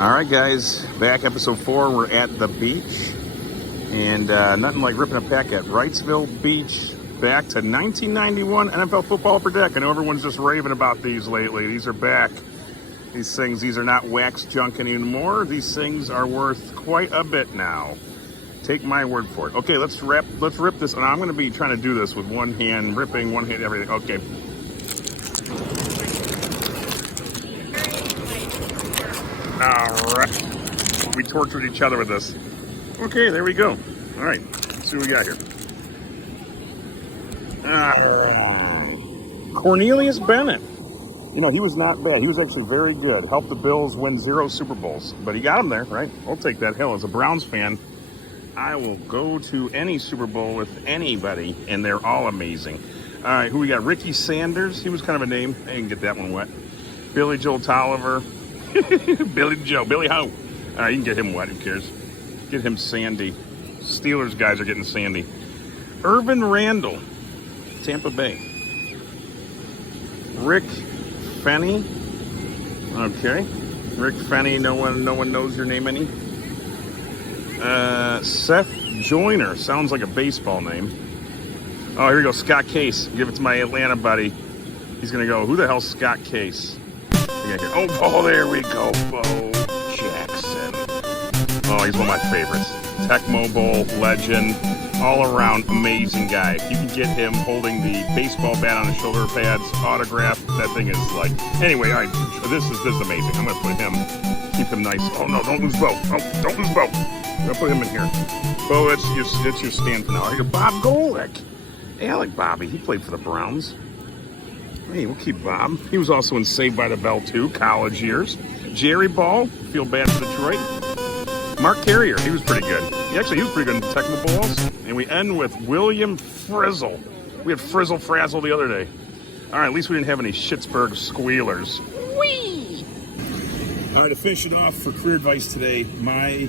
All right, guys, back episode 4. We're at the beach, and nothing like ripping a pack at Wrightsville Beach back to 1991 NFL Football Upper Deck. I know everyone's just raving about these lately. These are back. These things, these are not wax junk anymore. These things are worth quite a bit now. Take my word for it. Okay, let's rip this, and I'm going to be trying to do this with one hand, ripping, one hand, everything. Okay. All right. We tortured each other with this. Okay, there we go. All right, let's see what we got here. Cornelius Bennett. You know, he was not bad. He was actually very good. Helped the Bills win 0 Super Bowls. But he got them there, right? I'll take that hill. As a Browns fan, I will go to any Super Bowl with anybody, and they're all amazing. All right, who we got? Ricky Sanders. He was kind of a name. I didn't get that one wet. Billy Joel Tolliver. Billy Ho. All right, you can get him wet. Who cares? Get him sandy. Steelers guys are getting sandy. Irvin Randall, Tampa Bay. Rick Fenny. Okay. Rick Fenny. No one knows your name any. Seth Joyner. Sounds like a baseball name. Oh, here we go. Scott Case. Give it to my Atlanta buddy. He's gonna go, who the hell's Scott Case? Oh, there we go. Bo Jackson. Oh, he's one of my favorites. Tecmo Bowl legend. All around amazing guy. You can get him holding the baseball bat on his shoulder pads, autograph. That thing is like. Anyway, all right. This is amazing. I'm gonna put him. Keep him nice. Oh no, don't lose Bo. Oh, don't lose Bo. I'm gonna put him in here. Bo, it's your stand for now. Here you go. Bob Golick. Alec Bobby. He played for the Browns. Hey, we'll keep Bob. He was also in Saved by the Bell too, college years. Jerry Ball. Feel bad for Detroit. Mark Carrier. He was pretty good. He was pretty good in Tecmo Bowls. And we end with William Frizzle. We had Frizzle Frazzle the other day. All right, at least we didn't have any Schittsburg squealers. Whee! All right, to finish it off for career advice today, my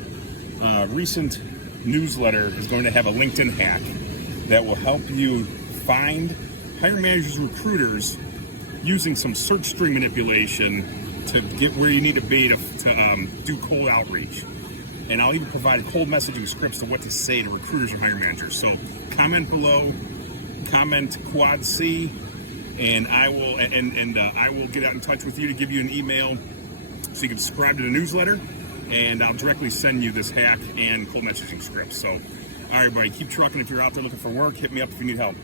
recent newsletter is going to have a LinkedIn hack that will help you find hiring managers and recruiters using some search string manipulation to get where you need to be to do cold outreach. And I'll even provide cold messaging scripts to what to say to recruiters and hiring managers. So comment below, comment QuadC, and I will get out in touch with you to give you an email so you can subscribe to the newsletter, and I'll directly send you this hack and cold messaging script. So, all right, everybody, keep trucking. If you're out there looking for work, hit me up if you need help.